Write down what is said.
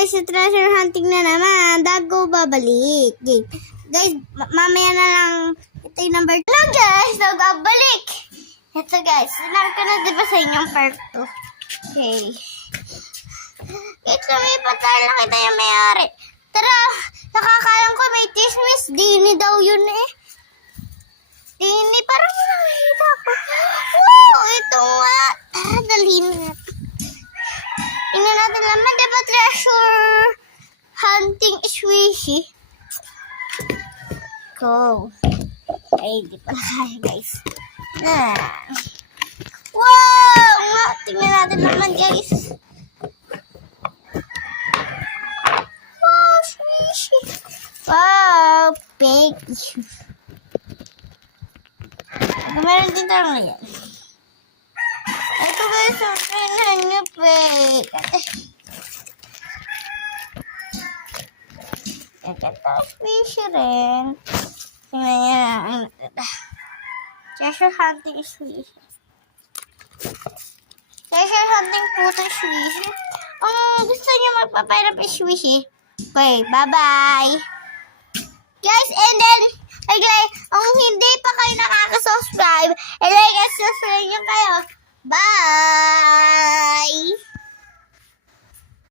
guys, sa treasure hunting na naman. Dago babalik. Okay. Guys, mamaya na lang. Ito yung number 2. Hello guys, nagbabalik. Ito guys, sinabi ko na diba sa inyong part 2. Okay. Ito may patay na kita yung mayari. Tara, nakakalang ko may chismis. Dini daw yun eh. Dini, parang nakakita ko. Wow, ito nga. Tara, dalhin natin. Tingnan natin naman, diba treasure hunting is wishy? Go. Ay, di pala kaya guys. Wow! Tingnan natin naman guys. Wow, swishy. Wow, big. Meron din tayo ngayon. Ito guys, sabihin nyo, big. Ito, swishy rin. Tingnan nyo. Treasure hunting is swishy. Treasure hunting po ito swishy. Kung gusto nyo magpapahirap is swishy, okay, bye-bye. Guys, and then, kung hindi pa kayo nakaka-subscribe, like and subscribe nyo kayo. Bye!